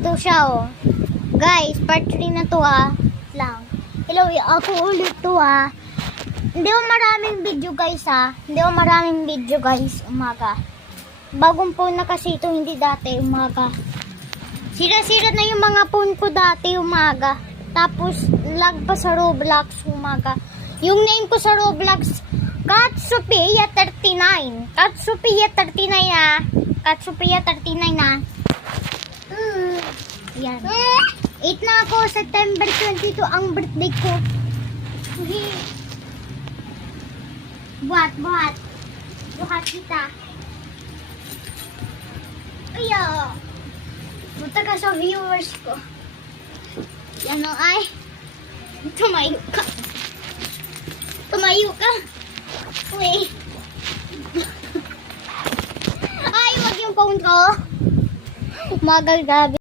Ito siya, oh. Guys, part 3 na to, lang. Hello, ako ulit to, Hindi ko maraming video, guys, Hindi ko maraming video, guys, umaga. Bagong phone na kasi ito, hindi dati, umaga. Sira-sira na yung mga phone ko dati, umaga. Tapos, lag pa sa Roblox, umaga. Yung name ko sa Roblox, Katsupia39. Katsupia39, Katsupia39, Yan. 8 na ako, September 22, ang birthday ko. Buhat. Buhat kita. Ayo. Punta ka sa viewers ko. Yan o ay. Tumayo ka. Uy. Ay, wag yung phone ko. Magal, grabe.